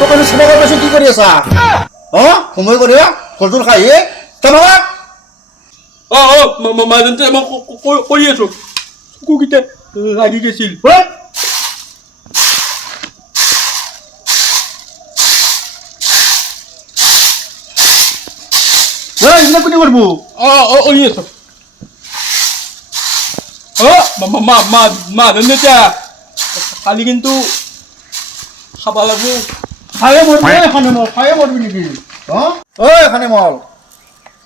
তোকে সেবা কৰবে কি কৰি আছা সময় কৰি কলটোৰ খাই তোমাক মাজতে মই কৰি আছো কুকুৰকেইটা লাগি গৈছিল কোনে কৰিব কৰি আছো মাজতে এতিয়া কালি কিন্তু খাব লাগিব খায়ে মৰবি খানে মল খায়ে মৰবি নেকি খানে মল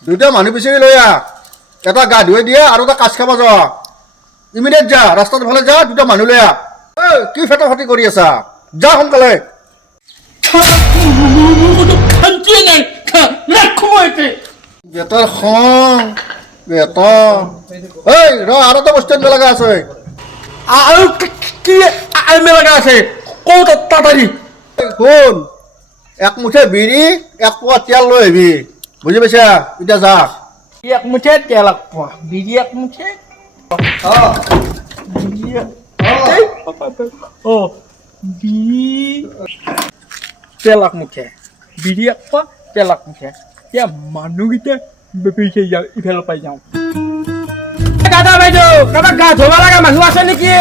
দুটা মানুহ বিচাৰি লৈ আহ এটা গা ধুৱাই দিয়ে আৰু এটা কাজ খাব যোৱা ইমিডিয়েট যা ৰাস্তাৰ ফালে যা দুটা মানুহ লৈ আহ কি ফেটা ফাটি কৰি আছা যা সোনকালে বেটাৰ খং বেটা ৰ আৰু এটা বস্তু আনিব লগা আছে আৰু কি আনিব লগা আছে কত তাড়াতাড়ি শুন এক মুঠে বিড়ি এক পোৱা তেল লৈ আহিবি বুজি পাইছা এতিয়া যা এক মুঠে তেল এক পোৱা বিড়ি এক মুঠে তেল এক মুঠে বিড়ি এক পোৱা তেল এক মুঠে এতিয়া মানুহকেইটা বেপিছে যাওঁ ইফালে পাই যাওঁ দাদা বাইদেউ কাৰোবাক গা ধুব লগা মানুহ আছে নেকি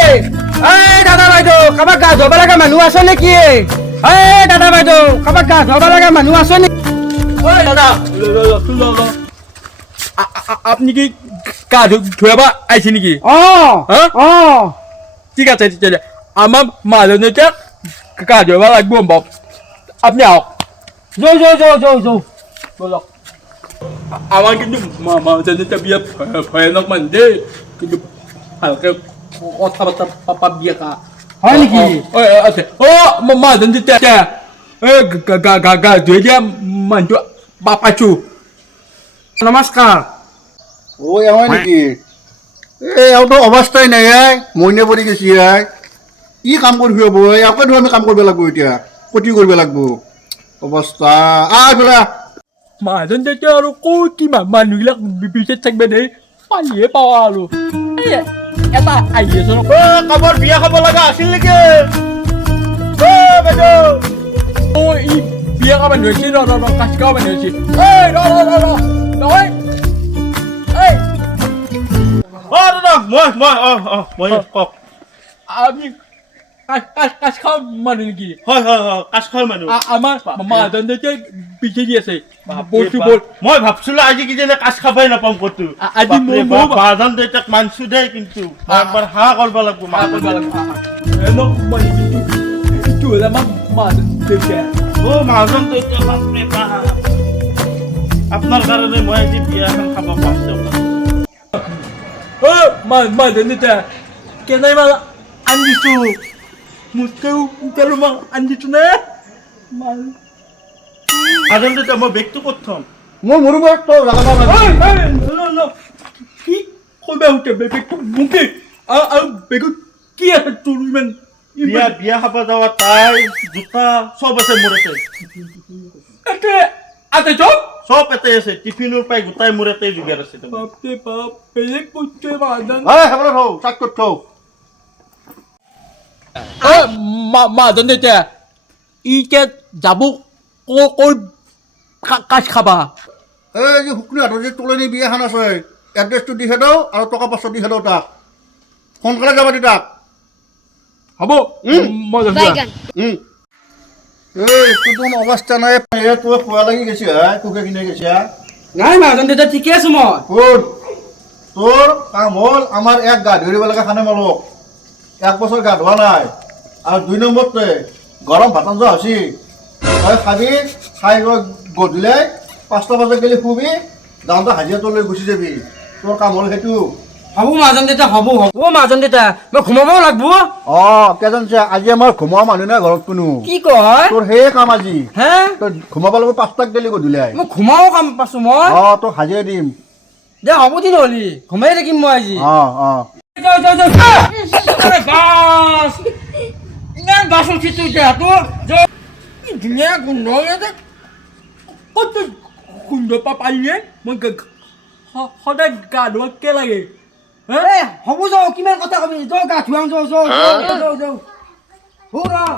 দাদা বাইদেউ কাৰোবাক গা ধুব লগা মানুহ আছে নেকি দাদা বাইদেউ কাৰোবাক গা ধুব লগা মানুহ আছে নেকি দাদা আপনি কি গা ধুৱাব আহিছে নেকি ঠিক আছে তেতিয়াহ'লে আমাৰ মাজনী এতিয়া গা ধুৱাব লাগিব বাপ আপনি আহক যাওঁ বলক আমাৰ কিন্তু মাজনীটা বিয়া ভয়ানক মানুহ দেই কিন্তু ভালকে কথা বাৰ্তা পাবিয়া কা হয় নেকি আছে মাজনীটা গা ধুই দিয়া মানুহটো পাইছো নমস্কাৰ হয় নেকি এওঁতো অৱস্থাই নাই মইনে পৰি গৈছি কি কাম কৰি হ'ব ইয়াকে ধৰ আমি কাম কৰিব লাগিব এতিয়া কটি কৰিব লাগিব অৱস্থা এইফালে মাজনীটা আৰু কিমান মানুহবিলাক বিপিছত থাকিব দেই পানীহে পাওঁ আৰু এটা আহি আছে কাৰোবাৰ বিয়া খাব লগা আছিল নেকি বাইদেউ ই বিয়া খাব মানুহ হৈছে কাজ খাব মানুহ হৈছে আপুনি কাজ খাওঁ মানুহ নেকি হয় কাজ খোৱাৰ মানুহ আমাৰ মাজনীটা বিচাৰি আছে মই ভাবছিলো আজি কিজানি কাজ খাবই নাপাম ক'তো আজি বাজন দেউতাক মানছো দেই কিন্তু একবাৰ হাঁহ কৰিব লাগিব মাজন দেউতাক আপোনাৰ কাৰণে মই আজি বিয়া এখন খাব পাম মাজনীটা কেনাই মাল আনিছো মোতকেও উঠালো মাল আনিছো নে মাজন দেউতা মই বেগটো ক'ত থম মোৰ কি কইবা উঠে বেগটো মুখে আৰু বেগত কি আছে তোৰ ইমান বিয়া খাব যাৱা তাই জোতা চব আছে মোৰ এতে আছে চব এতে আছে টিফিনৰ পাই গোটাই মোৰ এতে যোগাৰ আছে বাপৰে বাপ বেলেগ পইচা মাদান চাক ক'ত থৌ মাদান এতিয়া ইকে যাব ক'ত কাজ খাবা এই যে শুক্ৰিয়াহঁতৰ যে তোলনি বিয়া এখন আছে এড্ৰেছটো দি খেদাও আৰু টকা 500 দি খেদাও তাক সোনকালে যাবা দি তাক হ'ব মই তোৰ অৱস্থা নাই তোৰ খোৱা লাগি গৈছে তোকে কিনে গৈছে নাই মাদান তেতিয়া ঠিকে আছো মই তোৰ কাম হ'ল আমাৰ এক গা ধৰিব লাগে খানে মালক 1 বছৰ গা ধোৱা নাই আৰু 2 নম্বৰতে গৰম ভাত আঞ্জা হৈছে তই খাবি খাই গধূলি 5টা বজাত গেলি শুবি যাওঁতে হাজিৰাটো লৈ গুচি যাবি তোৰ কাম হ'ল সেইটো হ'ব মাদান তেতিয়া হ'ব মাদান তেতিয়া মই ঘুমাবও লাগব কেজন আজি আমাৰ ঘুমোৱা মানুহ নাই ঘৰত কোনো কি কয় তোৰ সেই কাম আজি হে তই ঘুমাব লাগিব 5টাক গেলি গধূলি মই ঘুমাও কাম পাইছো মই তোক হাজিৰা দিম দে হ'ব দিন হলি ঘুমাই থাকিম মই আজি ইমান বাছ উঠিছো এতিয়া ধুনীয়া গোন্ধ ক'ত গোন্ধ পালিয়ে মই সদায় গা ধোৱাকে লাগে হ'ব যাওঁ কিমান কথা কবি যাওঁ গা ধুৱাওঁ যাওঁ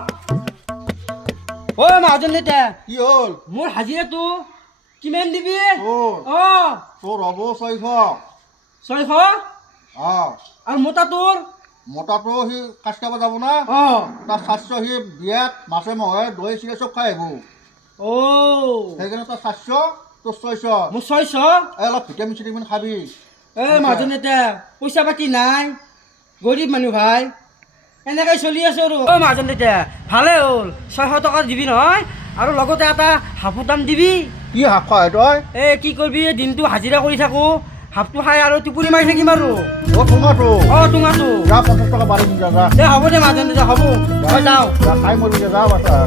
ঐ মহাজন দেউতা কি হ'ল মোৰ হাজিৰাটো কিমান দিবি তোৰ অঁ তোৰ হ'ব 600 600 অঁ আৰু মোটা তোৰ মতাটো সি কাজ খাব যাব না অঁ তাৰ 700 সি বিয়াত মাছে মহে দৈ চিৰা চব খাই আহিব অ' সেইকাৰণে তাৰ 700 তোৰ 600 মোৰ 600 এই অলপ ভিটামিন চিটামিন খাবি মহাজন দেউতা পইচা পাতি নাই গৰীব মানুহ ভাই এনেকৈ চলি আছো আৰু মহাজন দেউতা ভালে হ'ল 600 টকা দিবি নহয় আৰু লগতে এটা হাফৰ দাম দিবি কি হাফ খাই তই কি কৰিবি দিনটো হাজিৰা কৰি থাকোঁ হাফটো খাই আৰু টোপনি মাৰি থাকিম আৰু তোমাৰতো তোমাৰটো যা 50 টকা বাঢ়ি যা দে হ'ব দে মহাজন দেউতা হ'ব মই যাওঁ খাই মৰি যা বাছা